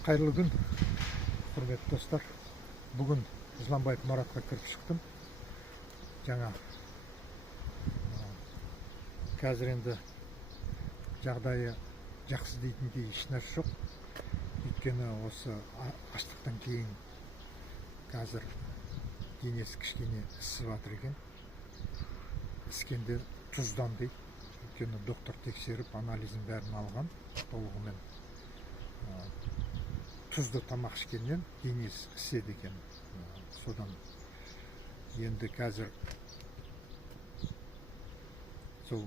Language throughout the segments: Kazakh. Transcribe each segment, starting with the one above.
Қайырлы күн, құрметті достар. Бүгін Жыланбаев Маратқа кіріп шықтым. Жаңа қазір енді жағдайы жақсы дейтіндей ешнәрсе жоқ. Өйткені осы аштықтан кейін қазір денесі кішкене ісіп жатыр екен. Іскенде тұздан дейді. Өйткені доктор тексеріп анализін бәрін алған, толығымен тұзды тамақ ішкеннен денесі іседі екен. Содан енді қазір сол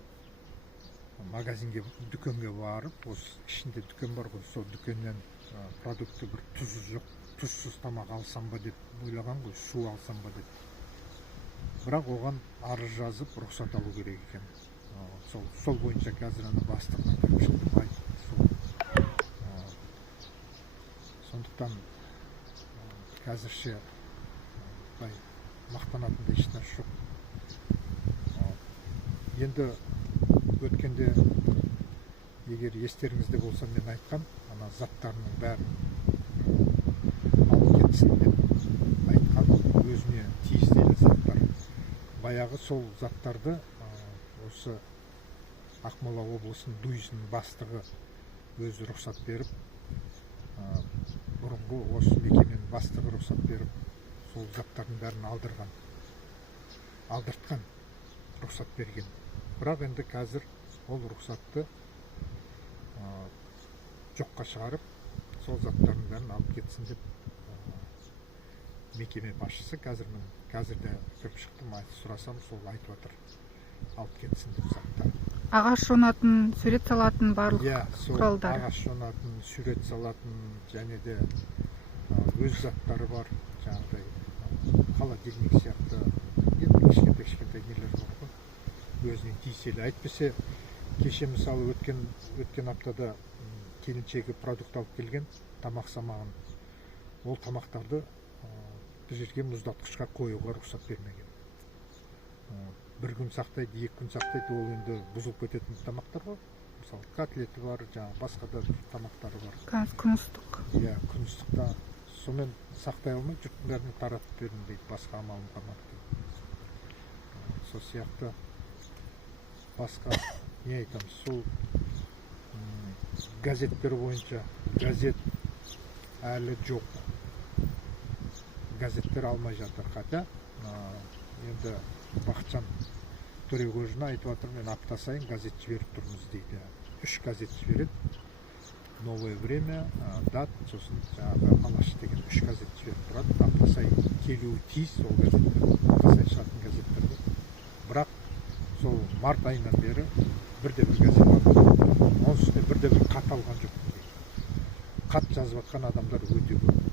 магазинге, дүкенге барып, осы ішінде дүкен бар ғой, сол дүкеннен продукты бір тұзы жоқ, тұзсыз тамақ алсам ба деп ойлаған ғой, су алсам ба деп. Бірақ оған арыз жазып рұқсат алу керек екен. Сол бойынша қазір ана бастығына кіріп шықтым. Сондықтан қазірше мақтанатындай ешнәрсе жоқ. Енді өткенде, егер естеріңізде болса, мен айтқам, ана заттарының бәрін алып кетсін деп айтқан, өзіне тиесілі заттар. Баяғы сол заттарды осы Ақмола облысының ДУИ-сінің бастығы өзі рұқсат беріп, бұрынғы осы мекеменің бастығы рұқсат беріп, сол заттардың бәрін алдыртқан, рұқсат берген. Бірақ енді қазір ол рұқсатты жоққа шығарып, сол заттардың бәрін алып кетсін деп мекеме басшысы қазірде кіріп шықтым, сұрасам, сол айтып отыр, алып кетсін деп заттар. Ағаш жонатын, сурет салатын барлық құралдар. Ағаш жонатын, сурет салатын, және де өз заттары бар, жаңағыдай холодильник сияқты, кішкентай нелер бар ғой, өзіне тиесілі. Әйтпесе, кеше мысалы өткен аптада келіншегі продукт алып келген, тамақ-самағын, ол тамақтарды бір жерге мұздатқышқа қоюға рұқсат бермеген. Бір күн сақтайды, 2 күн сақтайды, ол енді бұзылып кететін тамақтар ғой. Мысалы, котлеті бар, басқа да тамақтары бар. Күн ыстық. Иә, күн ыстықта. Сонымен сақтай алмай, жұрттың бәріне таратып бердім дейді, басқа амалым қалмады дейді. Сол сияқты басқа не айтамыз, сол газеттер бойынша, газет әлі жоқ. Газеттер алмай жатыр, хотя енді Бақытжан Төрегожина айтып жатыр, мен апта сайын газет жіберіп тұрмыз дейді. 3 газет жібереді. Новое время, дат, сосын жаңағы Алаш деген 3 газет жіберіп тұрады. Апта сайын келуі тиіс ол газеттер, апта сайын шығатын газеттерді. Бірақ сол март айынан бері бірде-бір газет алған. Оның үстіне бірде-бір хат алған жоқ. Хат жазып жатқан адамдар өте көп.